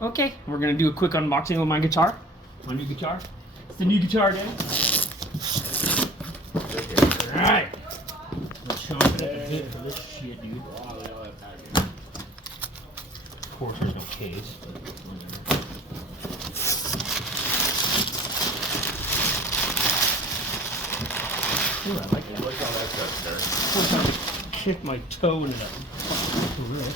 Okay, we're gonna do a quick unboxing of my guitar. My new guitar. It's the new guitar day. Alright. Let's show up a bit for this shit, dude. Of course, there's no case. Ooh, I like that. What's all that stuff, sir? Kick my toe into that. Oh, really?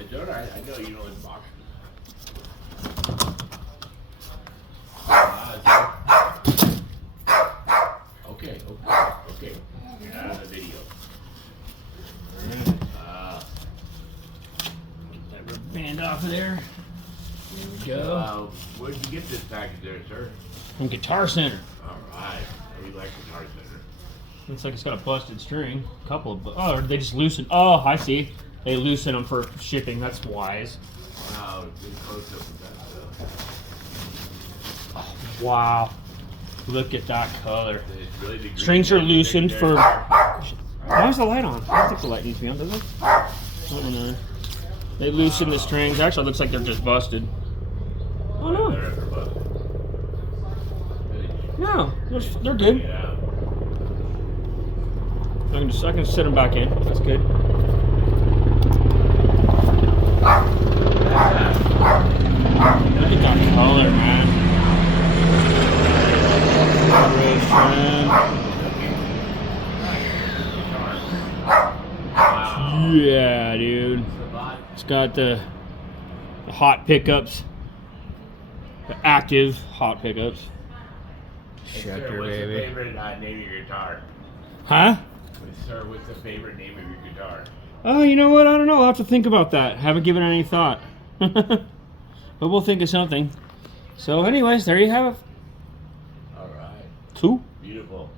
It's alright. I know you don't unbox it. Okay. You're not on the video. Get that rubber band off of there. There we go. Where'd you get this package there, sir? From Guitar Center. Alright. We like Guitar Center. Looks like it's got a busted string. A couple of, oh, they just loosened. Oh, I see. They loosen them for shipping. That's wise. Wow, good close up with that stuff. Oh, wow. Look at that color. It's really the green Strings are thing loosened there. for. Why is the light on? I don't think the light needs to be on, does it? I don't know. They loosen the strings. Actually, it looks like they're just busted. Oh no. They're ever busted. No, they're good. Yeah. I can sit them back in. That's good. Look at that color, man. Yeah, dude. It's got the hot pickups. The active hot pickups. Schecter, what's the favorite name of your guitar? Huh? Sir, what's the favorite name of your guitar? Oh, you know what? I don't know. I'll have to think about that. Haven't given it any thought. But we'll think of something. So anyways, there you have it. Alright. Cool. Beautiful.